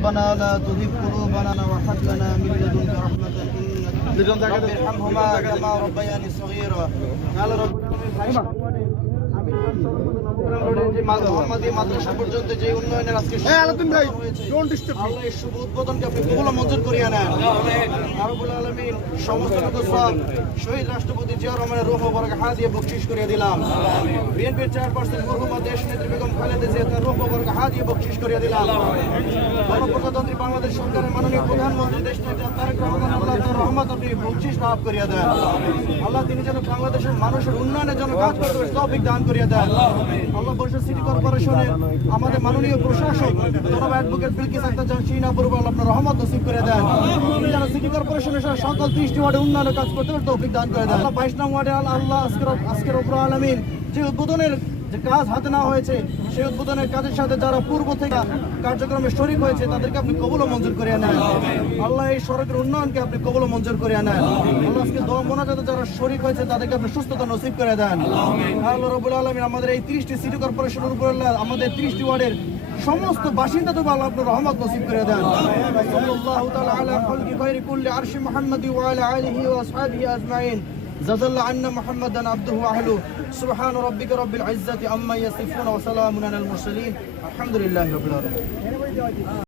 ربنا لا تزغ قلوبنا وهب لنا من لدنك رحمة إنك رب ارحمهما كما ربياني صغيرا قال رب العالمين মাদ্রাসা পর্যন্ত যে উন্নয়নের আজকে আল্লাহ এই শুভ উদ্বোধনকে আপনি কবুল মঞ্জুর করিয়া নেন। রব্বুল আলামিন সমস্ত সওয়াব শহীদ রাষ্ট্রপতি জিয়া রহমানের রূহ মুবারক হাত দিয়ে বকশিশ করিয়া দিলাম। বিএনপির চেয়ারপারসন মরহুমা দেশনেত্রী বেগম খালেদা জিয়ার রূহ মুবারক হাত দিয়ে বকশিশ করিয়া দিলাম। গণপ্রজাতন্ত্রী বাংলাদেশ সরকারের মাননীয় প্রধানমন্ত্রী দেশনেত্রী তারেক রহমান আল্লাহ তাআলার রহমত আপনি বকশিশ লাভ করিয়া দেন। আল্লাহ তিনি যেন বাংলাদেশের মানুষের উন্নয়নের জন্য কাজ করতে তৌফিক দান করিয়া দেন। আল্লাহ বরিশাল সিটি কর্পোরেশনের আমাদের মাননীয় প্রশাসক জনাব অ্যাডভোকেট বিলকিস আক্তার জাহান শিনা পূর্ব আপনার রহমত নসিব করে দেন। তিনি যেন সিটি কর্পোরেশনের সকল 30টি ওয়ার্ডে উন্নয়নের কাজ করতে তৌফিক দান করে দেন। আল্লাহ 22 নং ওয়ার্ডে আল্লাহ আজকের রব্বুল আলামিন যে উদ্বোধনের যে কাজ হাতে নেওয়া হয়েছে সেই উদ্বোধনের কাজের সাথে যারা পূর্ব থেকে কার্যক্রমে শরীক হয়েছে তাদেরকে আপনি কবুল মঞ্জুর করে নেন। আল্লাহ এই সড়কের উন্নয়নকে আপনি কবুল মঞ্জুর করে নেন। আল্লাহ আজকে দোয়া মোনাজাতে যারা শরীক হয়েছে তাদেরকে আপনি সুস্থতা নসিব করে দেন। আল্লাহ রাব্বুল আলামিন আমাদের এই 30টি সিটি কর্পোরেশনের উপর আল্লাহ আমাদের 30টি ওয়ার্ডের সমস্ত বাসিন্দা তো আল্লাহ আপনার রহমত নসিব করে দেন। সাল্লাল্লাহু তাআলা আলা খালকি খায়রি কুল্লি আরশি মুহাম্মাদি ওয়া আলা আলিহি ওয়া আসহাবিহি আজমাইন جزا الله عنا محمدا عبده واهله سبحان ربك رب العزة عما يصفون وسلام على المرسلين الحمد لله رب العالمين